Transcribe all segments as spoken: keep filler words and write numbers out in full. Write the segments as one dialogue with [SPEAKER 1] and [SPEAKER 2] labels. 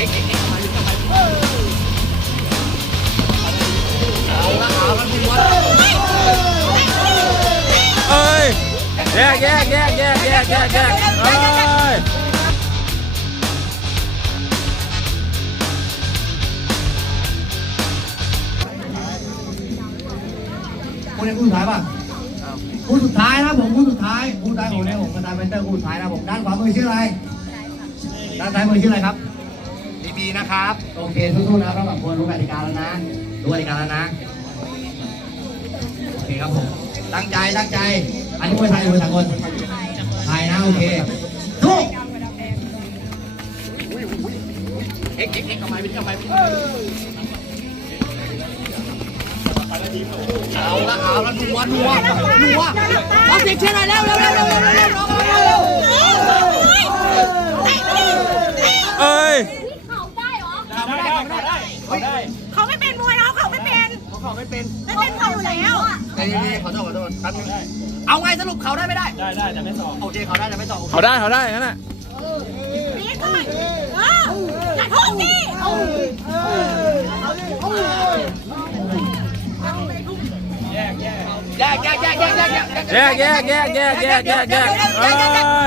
[SPEAKER 1] เอ้ยแยกแยกแยกแยกแยกแยกแยกเอ้ย
[SPEAKER 2] คนนี้คู่สุดท้ายป่ะคู่สุดท้ายนะผมคู่สุดท้ายคู่สุดท้ายของเนี่ยผมกระดานเวนเตอร์คู่สุดท้ายนะผมด้านขวามือชื่ออะไรด้านซ้ายมือชื่ออะไรครับบีบีนะครับโอเคสู้ๆนะเราแบบควรรู้กติกาแล้วนะรู้กติกาแล้วนะโอเคครับผมตั้งใจตั้งใจอันนี้มวยไทยหรือมวยสากลไทยนะโอเคสู้เอ็กเอ็กเอ็กกำไมเป็นกำไมเอาละเอาละนัวนัวนัวเอาเสียงเชียร์หน่อยเร็วเร็วเร็วเร็วเร็วเร็วเร็วเร็ว
[SPEAKER 1] เอ้ย
[SPEAKER 3] เขาได้เหรอ
[SPEAKER 4] เขาได้เขาได้เขาได้
[SPEAKER 3] เขาไม่เป็นมวยเนาะเขาไม่เป็น
[SPEAKER 4] เขาไม่เป็น
[SPEAKER 3] ไม่เป็นเขาอยู่แล้ว
[SPEAKER 2] ใจเย็นๆขอโทษขอโทษครับเอาไงสรุปเขาได้ไม่ได้
[SPEAKER 4] ได้ได้แต่ไม่สอบ
[SPEAKER 2] โอเคเขาได้แต่ไม่สอบ
[SPEAKER 1] เขาได้เขาได้งั้นน่ะ
[SPEAKER 3] นี่ก่อนเอออย่าโทษสิ
[SPEAKER 4] แยกแยก
[SPEAKER 2] แยกแยกแยกแยกแยกแยก
[SPEAKER 1] แยกแยกแยกแยกแยกแยกแยกเอ้ย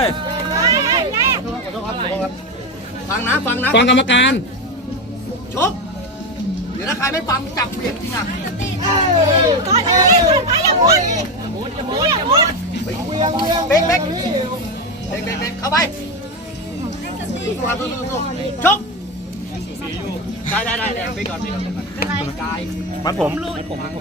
[SPEAKER 2] ฟังนะฟังนะ
[SPEAKER 1] ฟังกรรมการ
[SPEAKER 2] ชกเดี๋ยวถ้าใครไม่ฟังจับเปลี่ยนจริงอ่ะ
[SPEAKER 3] ก่อนนี้ก่อนไปอย่าพูดอย่าพูดอย่าพูด
[SPEAKER 2] เบกเบกเบกเบกเบกเข้าไปสู้สู้สู้ชกได้ได้ได้ไปก่อนไปก่อนกาย
[SPEAKER 1] มัดผม
[SPEAKER 4] ผมผม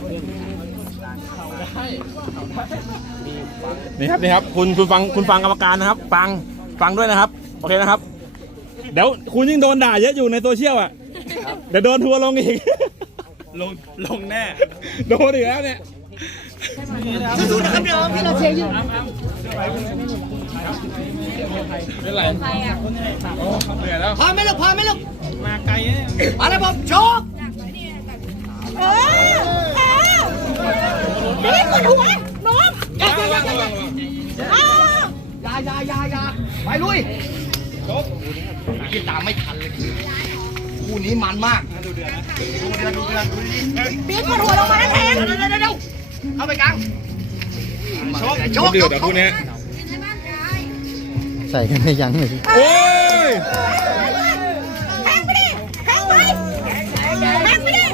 [SPEAKER 1] นี่ครับนี่ครับคุณคุณฟังคุณฟังกรรมการนะครับฟังฟังด้วยนะครับโอเคนะครับเดี๋ยวคุณยิ่งโดนด่าเยอะอยู่ในโซเชียลอ่ะเดี๋ยวโดนทัวร์ลงอีก
[SPEAKER 4] ลงลงแน่
[SPEAKER 1] โดนอีกแล้วเนี่ย
[SPEAKER 2] สู้ๆนะครับเดี๋ยวพี่เราเชียร์อยู่
[SPEAKER 1] ไม่เป็นไรเหนื่อยแล้ว
[SPEAKER 2] พร้อมไหมลูกพร้อมไหมลูก
[SPEAKER 4] มาไกลเนี่ย
[SPEAKER 2] มาเลยผมชก
[SPEAKER 3] เออเออนี่กดหัวน้องอย่าอย่าอย่าอย่า
[SPEAKER 2] อย่าอย่าอย่าไปลุยชกกินตามไม่ทันเลยคู่นี้มันมากดูเดือดนะดูเดือดดูเดือดดูดี
[SPEAKER 3] ปีกดหัวลงมาแล้วแทง
[SPEAKER 2] เดี๋ยวเดี๋ยวเดี๋ยวเข้าไปกลางชกชก
[SPEAKER 1] เดือดแต่คู่นี้
[SPEAKER 5] ใส่กันไม่ยั้งเลย
[SPEAKER 1] โอ้ย
[SPEAKER 3] แทงไปดิแทงไปแทงไปดิ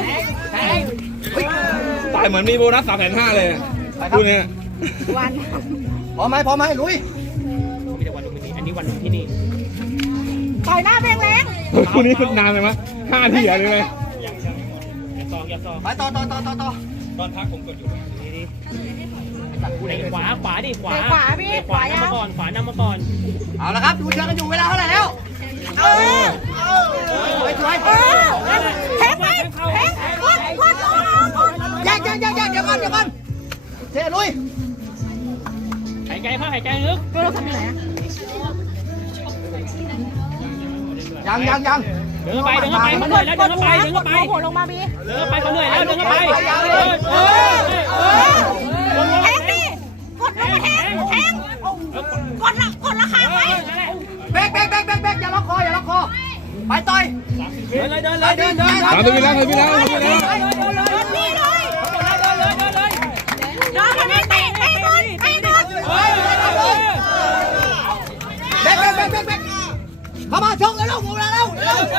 [SPEAKER 1] ตายเหมือนมีโบนัสสามแสนห้าเลยคู่นี้
[SPEAKER 3] วัน
[SPEAKER 2] พร้อมไหมพร้อมไหมลุย
[SPEAKER 4] มีแต่วันลุมพินีอันนี้วันลุมพินี
[SPEAKER 3] ต่อยหน้าแรงแรง
[SPEAKER 1] คู่นี้นานเลยมั้ยห้าทีอะไรไหม
[SPEAKER 4] อย่าซองอย่าซอง
[SPEAKER 2] ไปต่อต่อต่อต่อต่อ
[SPEAKER 4] ตอนพักผมกดอยู่นี่ดิขวาขวาดิขวา
[SPEAKER 3] ขวาพี่
[SPEAKER 4] ขวานำมาก่อนขวานำมาก่อน
[SPEAKER 2] เอาละครับดูเชิงกันอยู่เวลาเท่าไหร่แล้ว
[SPEAKER 3] เออ
[SPEAKER 2] สวยสวย
[SPEAKER 3] เออแทงไปแทงกดกดกด
[SPEAKER 2] แยกแยกแยกแยกเดี๋ยวก่อนเดี๋ยวก่อนเท่ลุย
[SPEAKER 4] หายใจพักหายใจลึก
[SPEAKER 3] เราทำยังไงอะ
[SPEAKER 2] ยังยังยัง
[SPEAKER 4] เดินไปเดินไปเขาเหนื่อยแล้วเดินไปเดินไป
[SPEAKER 3] หัวลงมาบี
[SPEAKER 4] เดินไปเขาเหนื่อยแล้วเดินไป
[SPEAKER 3] แทงดิกดลงมาแทงแทงกดละกดราคาไว้
[SPEAKER 2] เบรกเบรกเบรกเบรกเบรกอย่าล็อกคออย่าล็อกคอไปต่อย
[SPEAKER 4] เดินเลยเดินเลยเดินเดิน
[SPEAKER 1] สามตัวพี่แล้วพี่แล้วพี่แล้ว
[SPEAKER 3] เดินนี่เลยเดินเลยเดินเลยเดินคนนี้เตะเตะโดนเตะโดน
[SPEAKER 2] เบรกเบรกเบรกเบรกเบรกเข้ามาชกเลยลูกหมูแล้วเร็วเร็ว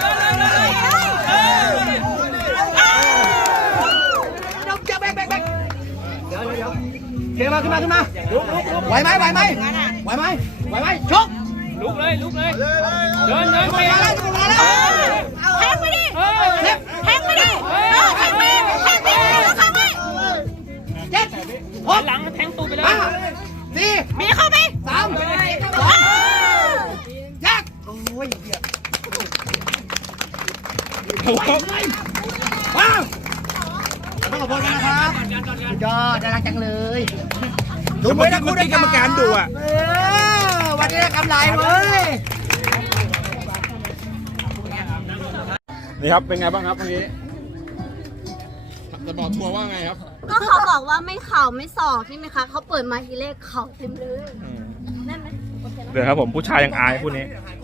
[SPEAKER 2] เดี๋ยวเบรกเบรกเบรกเดี๋ยวเดี๋ยวเดี๋ยวมาขึ้นมาขึ้นมาไหวไหมไหวไหมไหวไหมไหวไหมชก
[SPEAKER 4] ลุกเลยลุกเลยเดินเดินไป
[SPEAKER 2] แล้ว
[SPEAKER 3] แทงไปดิแทงไปดิแทงไปแทงไปแล้วเข้าไป
[SPEAKER 2] เจ็ดหก
[SPEAKER 4] หลังแทงตูไปเลย
[SPEAKER 2] สี่
[SPEAKER 3] มีเข้าไป
[SPEAKER 2] สามสองแยกโอ้ยเหี้ยว้าวต้องขอบคุณนะครับยอดน่ารักจังเลย
[SPEAKER 1] ดูไว้นะคุณได้กรรมการดูอ่ะ
[SPEAKER 2] วันนี้ได้กำไรเว้ย
[SPEAKER 1] นี่ครับเป็นไงบ้างครับเมื่อกี้จะบอกทัวร์ว่าไงครับ
[SPEAKER 6] ก็เขาบอกว่าไม่เข่าไม่ศอกใช่ไหมคะเขาเปิดมาทีแรกเข่าเต็มเลยนั่นไหม
[SPEAKER 1] เดี๋ยวครับผมผู้ชายยังอายคู่นี้